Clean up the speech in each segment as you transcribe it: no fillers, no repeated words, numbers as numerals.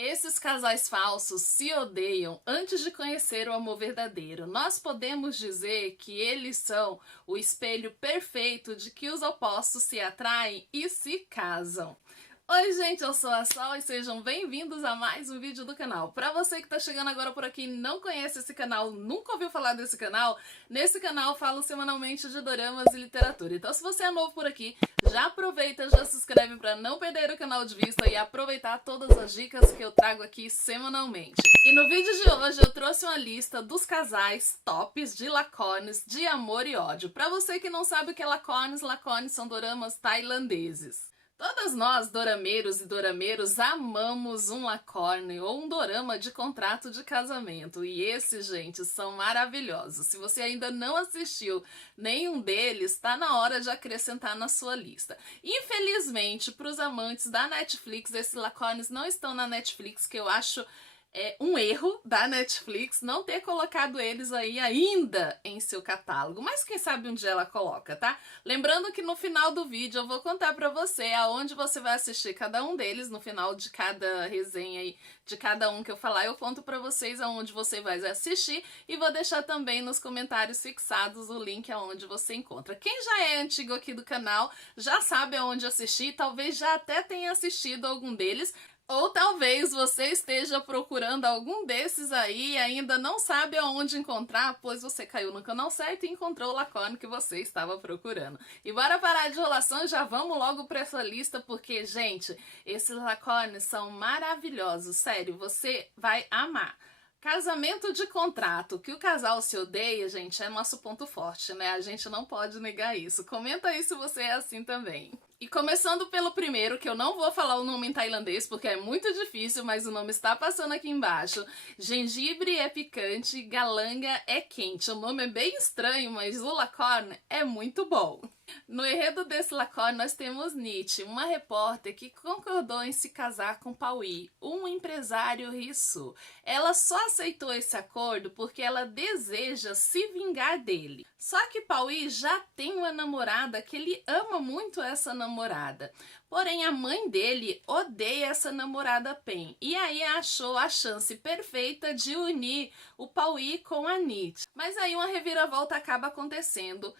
Esses casais falsos se odeiam antes de conhecer o amor verdadeiro. Nós podemos dizer que eles são o espelho perfeito de que os opostos se atraem e se casam. Oi gente, eu sou a Sol e sejam bem-vindos a mais um vídeo do canal. Pra você que tá chegando agora por aqui e não conhece esse canal, nunca ouviu falar desse canal, nesse canal eu falo semanalmente de doramas e literatura. Então se você é novo por aqui, já aproveita, já se inscreve pra não perder o canal de vista e aproveitar todas as dicas que eu trago aqui semanalmente. E no vídeo de hoje eu trouxe uma lista dos casais tops de lacones de amor e ódio. Pra você que não sabe o que é lacones são doramas tailandeses. Todas nós, dorameiros e dorameiros, amamos um lacone ou um dorama de contrato de casamento. E esses, gente, são maravilhosos. Se você ainda não assistiu nenhum deles, está na hora de acrescentar na sua lista. Infelizmente, para os amantes da Netflix, esses lacones não estão na Netflix, que eu acho um erro da Netflix não ter colocado eles aí ainda em seu catálogo, mas quem sabe um dia ela coloca, tá? Lembrando que no final do vídeo eu vou contar pra você aonde você vai assistir cada um deles, no final de cada resenha aí, de cada um que eu falar, eu conto pra vocês aonde você vai assistir e vou deixar também nos comentários fixados o link aonde você encontra. Quem já é antigo aqui do canal já sabe aonde assistir, talvez já até tenha assistido algum deles, ou talvez você esteja procurando algum desses aí e ainda não sabe aonde encontrar, pois você caiu no canal certo e encontrou o lacone que você estava procurando. E bora parar de enrolação e já vamos logo para essa lista, porque, gente, esses lacones são maravilhosos, sério, você vai amar. Casamento de contrato, que o casal se odeia, gente, é nosso ponto forte, né? A gente não pode negar isso. Comenta aí se você é assim também. E começando pelo primeiro, que eu não vou falar o nome em tailandês porque é muito difícil, mas o nome está passando aqui embaixo. Gengibre é picante, galanga é quente. O nome é bem estranho, mas o lacone é muito bom. No enredo desse lacone nós temos Nietzsche, uma repórter que concordou em se casar com Paui, um empresário riço. Ela só aceitou esse acordo porque ela deseja se vingar dele. Só que Paui já tem uma namorada que ele ama muito essa namorada. Porém, a mãe dele odeia essa namorada Pen. E aí achou a chance perfeita de unir o Paui com a Nietzsche. Mas aí uma reviravolta acaba acontecendo.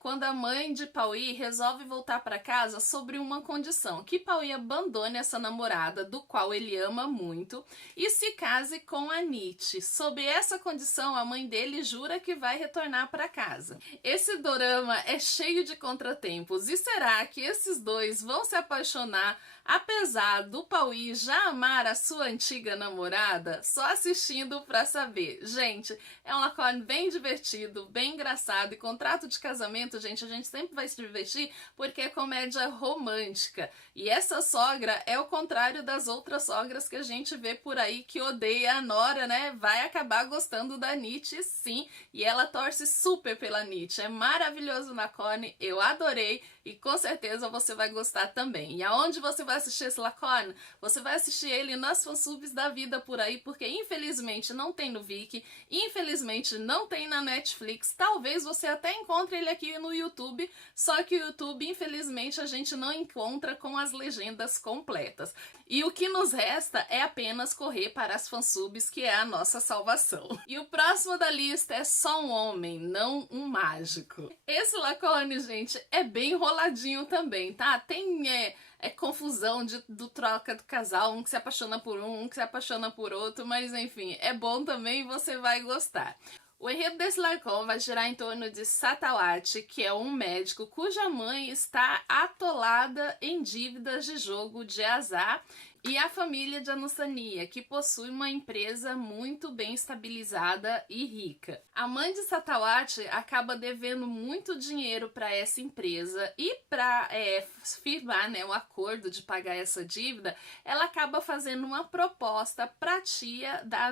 Quando a mãe de Paui resolve voltar para casa sobre uma condição, que Paui abandone essa namorada, do qual ele ama muito, e se case com a Nietzsche. Sob essa condição, a mãe dele jura que vai retornar para casa. Esse dorama é cheio de contratempos, e será que esses dois vão se apaixonar, apesar do Paui já amar a sua antiga namorada? Só assistindo para saber. Gente, é um lacone bem divertido, bem engraçado, e contrato de casamento, gente, a gente sempre vai se divertir porque é comédia romântica. E essa sogra é o contrário das outras sogras que a gente vê por aí que odeia a nora, né? Vai acabar gostando da Nietzsche, sim, e ela torce super pela Nietzsche. É maravilhoso o lacone, eu adorei e com certeza você vai gostar também. E aonde você vai assistir esse lacone? Você vai assistir ele nas fansubs da vida por aí, porque infelizmente não tem no Viki, infelizmente não tem na Netflix, talvez você até encontre ele aqui no YouTube, só que o YouTube, infelizmente, a gente não encontra com as legendas completas. E o que nos resta é apenas correr para as fansubs, que é a nossa salvação. E o próximo da lista é Só um Homem, Não um Mágico. Esse lacone, gente, é bem enroladinho também, tá? Tem confusão do troca do casal, um que se apaixona por um que se apaixona por outro, mas enfim, é bom também e você vai gostar. O enredo desse lacone vai girar em torno de Satawati, que é um médico cuja mãe está atolada em dívidas de jogo de azar, e a família de Anusania, que possui uma empresa muito bem estabilizada e rica. A mãe de Satawati acaba devendo muito dinheiro para essa empresa e para firmar, né, o acordo de pagar essa dívida, ela acaba fazendo uma proposta para a tia da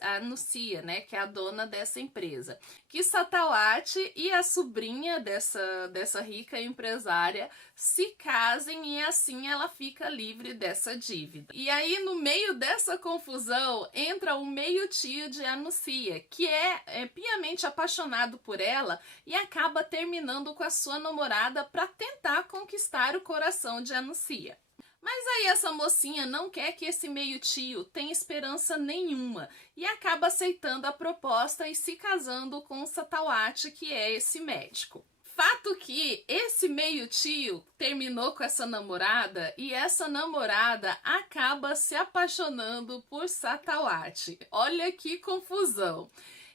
Anusia, né, que é a dona dessa empresa, que Satawati e a sobrinha dessa rica empresária se casem e assim ela fica livre dessa dívida. E aí, no meio dessa confusão, entra o meio-tio de Anusia, que é piamente apaixonado por ela e acaba terminando com a sua namorada para tentar conquistar o coração de Anusia. Mas aí essa mocinha não quer que esse meio tio tenha esperança nenhuma e acaba aceitando a proposta e se casando com o Satawati, que é esse médico. Fato que esse meio tio terminou com essa namorada e essa namorada acaba se apaixonando por Satawati. Olha que confusão.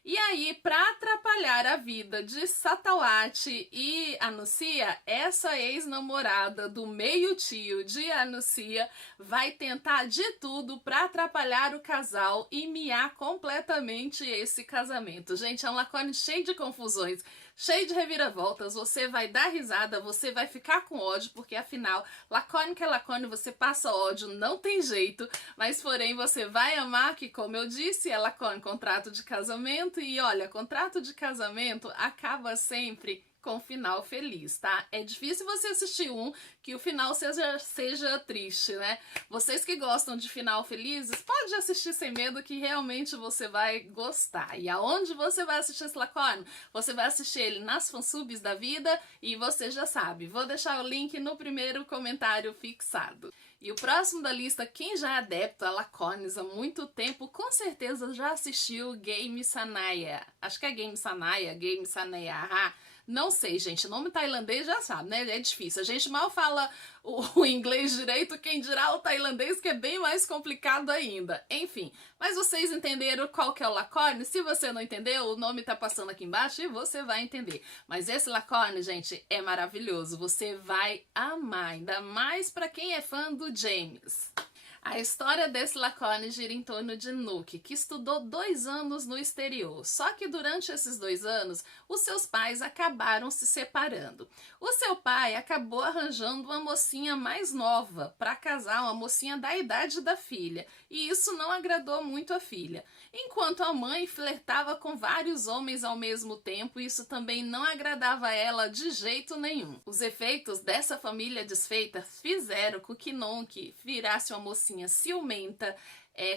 E aí, para atrapalhar a vida de Satawati e Anuncia, essa ex-namorada do meio-tio de Anuncia vai tentar de tudo para atrapalhar o casal e miar completamente esse casamento. Gente, é um Lacogne cheio de confusões, cheio de reviravoltas. Você vai dar risada, você vai ficar com ódio, porque afinal, Lacogne que é Lacogne, você passa ódio, não tem jeito. Mas porém, você vai amar, que como eu disse, é Lacogne contrato de casamento. E olha, contrato de casamento acaba sempre com final feliz, tá? É difícil você assistir um que o final seja triste, né? Vocês que gostam de final felizes, pode assistir sem medo que realmente você vai gostar. E aonde você vai assistir esse Lacogne? Você vai assistir ele nas fansubs da vida e você já sabe. Vou deixar o link no primeiro comentário fixado. E o próximo da lista, quem já é adepto a Lacognes há muito tempo, com certeza já assistiu Game Sanaya. Acho que é Game Sanaya, Game Sanaya. Não sei, gente, nome tailandês já sabe, né? É difícil. A gente mal fala o inglês direito, quem dirá o tailandês, que é bem mais complicado ainda. Enfim, mas vocês entenderam qual que é o Lacogne? Se você não entendeu, o nome tá passando aqui embaixo e você vai entender. Mas esse Lacogne, gente, é maravilhoso. Você vai amar, ainda mais pra quem é fã do James. A história desse Lacogne gira em torno de Nuke, que estudou 2 anos no exterior. Só que durante esses 2 anos, os seus pais acabaram se separando. O seu pai acabou arranjando uma mocinha mais nova para casar, uma mocinha da idade da filha. E isso não agradou muito a filha. Enquanto a mãe flertava com vários homens ao mesmo tempo, isso também não agradava ela de jeito nenhum. Os efeitos dessa família desfeita fizeram com que Nuke virasse uma mocinha ciumenta,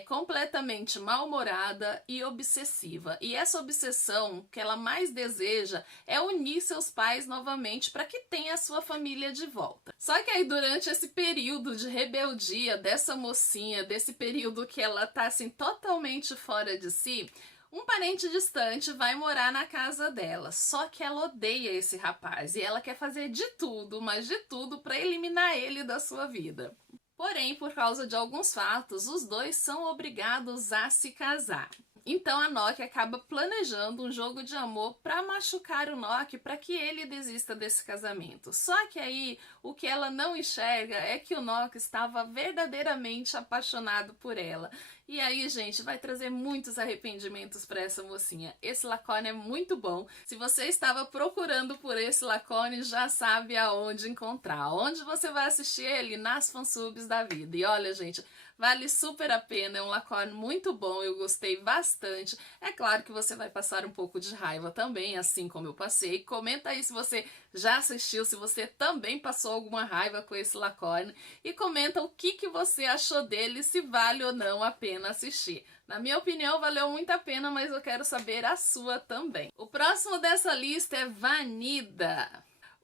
completamente mal-humorada e obsessiva. E essa obsessão que ela mais deseja é unir seus pais novamente para que tenha a sua família de volta. Só que aí durante esse período de rebeldia dessa mocinha, desse período que ela tá assim totalmente fora de si, um parente distante vai morar na casa dela, só que ela odeia esse rapaz e ela quer fazer de tudo, mas de tudo, para eliminar ele da sua vida. Porém, por causa de alguns fatos, os dois são obrigados a se casar. Então a Nuke acaba planejando um jogo de amor para machucar o Nuke para que ele desista desse casamento. Só que aí o que ela não enxerga é que o Nuke estava verdadeiramente apaixonado por ela. E aí, gente, vai trazer muitos arrependimentos para essa mocinha. Esse Lacogne é muito bom. Se você estava procurando por esse Lacogne, já sabe aonde encontrar. Onde você vai assistir ele? Nas fansubs da vida. E olha, gente, vale super a pena. É um Lacogne muito bom. Eu gostei bastante. É claro que você vai passar um pouco de raiva também, assim como eu passei. Comenta aí se você já assistiu, se você também passou alguma raiva com esse Lacogne. E comenta o que você achou dele, se vale ou não a pena assistir. Na minha opinião, valeu muito a pena, mas eu quero saber a sua também. O próximo dessa lista é Vanida.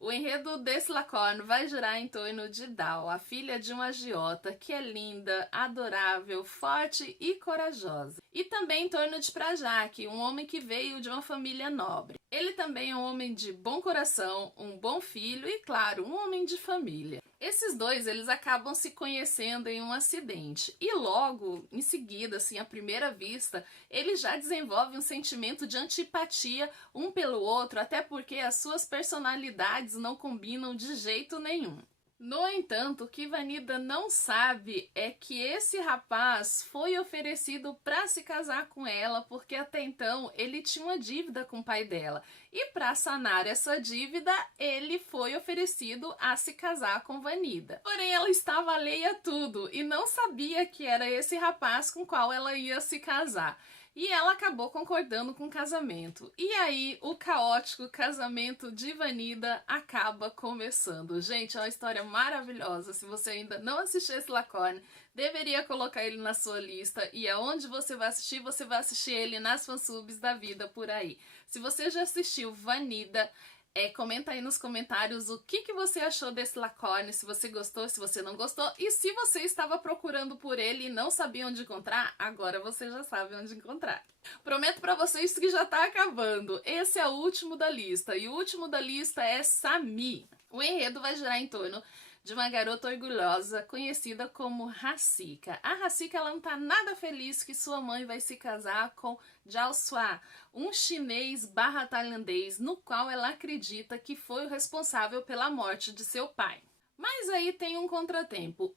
O enredo desse Lacogne vai girar em torno de Dao, a filha de um agiota que é linda, adorável, forte e corajosa. E também em torno de Prajak, um homem que veio de uma família nobre. Ele também é um homem de bom coração, um bom filho e, claro, um homem de família. Esses dois, eles acabam se conhecendo em um acidente. E logo, em seguida, assim, à primeira vista, eles já desenvolvem um sentimento de antipatia um pelo outro, até porque as suas personalidades não combinam de jeito nenhum. No entanto, o que Vanida não sabe é que esse rapaz foi oferecido para se casar com ela, porque até então ele tinha uma dívida com o pai dela. E para sanar essa dívida, ele foi oferecido a se casar com Vanida. Porém, ela estava alheia a tudo e não sabia que era esse rapaz com o qual ela ia se casar. E ela acabou concordando com o casamento. E aí, o caótico casamento de Vanida acaba começando. Gente, é uma história maravilhosa. Se você ainda não assistiu esse Lacogne, deveria colocar ele na sua lista. E aonde você vai assistir ele nas fansubs da vida por aí. Se você já assistiu Vanida, Comenta aí nos comentários o que você achou desse Lacogne, se você gostou, se você não gostou, e se você estava procurando por ele e não sabia onde encontrar, agora você já sabe onde encontrar. Prometo pra vocês que já tá acabando. Esse é o último da lista, e o último da lista é Sami. O enredo vai girar em torno de uma garota orgulhosa conhecida como Hasika. A Hasika, ela não tá nada feliz que sua mãe vai se casar com Jao Sua, um chinês barra tailandês, no qual ela acredita que foi o responsável pela morte de seu pai. Mas aí tem um contratempo.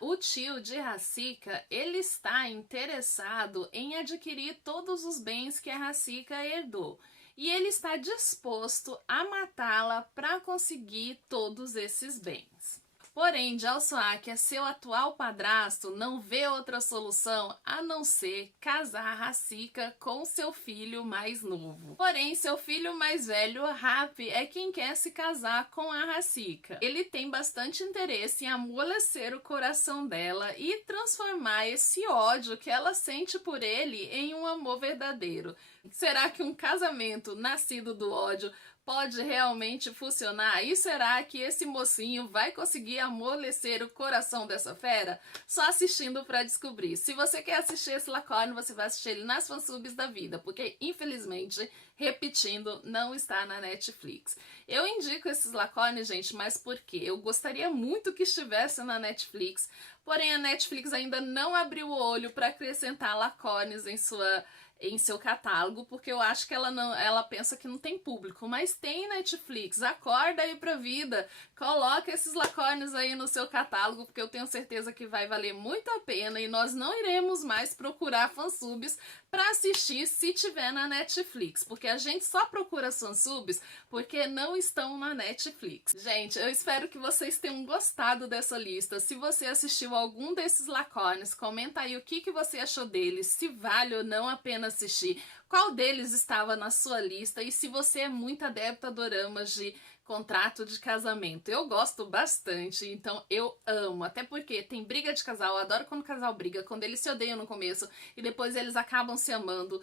O tio de Hasika, ele está interessado em adquirir todos os bens que a Hasika herdou. E ele está disposto a matá-la para conseguir todos esses bens. Porém, Jao Sua, que é seu atual padrasto, não vê outra solução a não ser casar Hasika com seu filho mais novo. Porém, seu filho mais velho, Happy, é quem quer se casar com a Hasika. Ele tem bastante interesse em amolecer o coração dela e transformar esse ódio que ela sente por ele em um amor verdadeiro. Será que um casamento nascido do ódio pode realmente funcionar? E será que esse mocinho vai conseguir amolecer o coração dessa fera? Só assistindo pra descobrir. Se você quer assistir esse Lacogne, você vai assistir ele nas fansubs da vida, porque infelizmente, repetindo, não está na Netflix. Eu indico esses Lacogne, gente, mas por quê? Eu gostaria muito que estivesse na Netflix, porém a Netflix ainda não abriu o olho para acrescentar Lacognes em seu catálogo, porque eu acho que ela pensa que não tem público, mas tem Netflix. Acorda aí pra vida, coloca esses Lacognes aí no seu catálogo, porque eu tenho certeza que vai valer muito a pena e nós não iremos mais procurar fansubs para assistir se tiver na Netflix, porque a gente só procura as fansubs porque não estão na Netflix. Gente, eu espero que vocês tenham gostado dessa lista. Se você assistiu algum desses Lacognes, comenta aí o que você achou deles, se vale ou não a pena assistir, qual deles estava na sua lista e se você é muito adepto a doramas de contrato de casamento. Eu gosto bastante, então eu amo, até porque tem briga de casal, eu adoro quando o casal briga, quando eles se odeiam no começo e depois eles acabam se amando.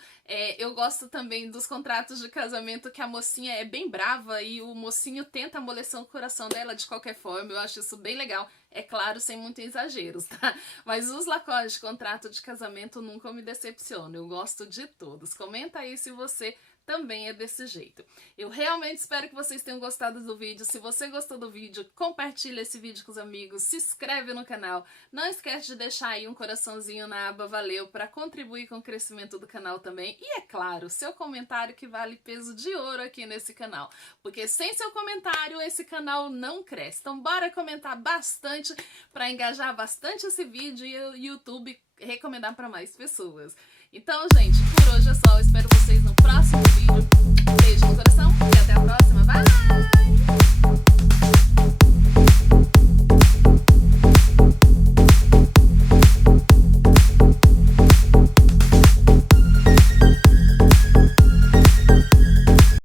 Eu gosto também dos contratos de casamento que a mocinha é bem brava e o mocinho tenta amolecer o coração dela de qualquer forma, eu acho isso bem legal. É claro, sem muitos exageros, tá? Mas os Lacognes de contrato de casamento nunca me decepcionam, eu gosto de todos. Comenta aí se você também é desse jeito. Eu realmente espero que vocês tenham gostado do vídeo. Se você gostou do vídeo, compartilha esse vídeo com os amigos, se inscreve no canal. Não esquece de deixar aí um coraçãozinho na aba valeu para contribuir com o crescimento do canal também. E é claro, seu comentário que vale peso de ouro aqui nesse canal. Porque sem seu comentário esse canal não cresce. Então bora comentar bastante para engajar bastante esse vídeo e o YouTube recomendar para mais pessoas. Então, gente, por hoje é só. Eu espero vocês no próximo vídeo.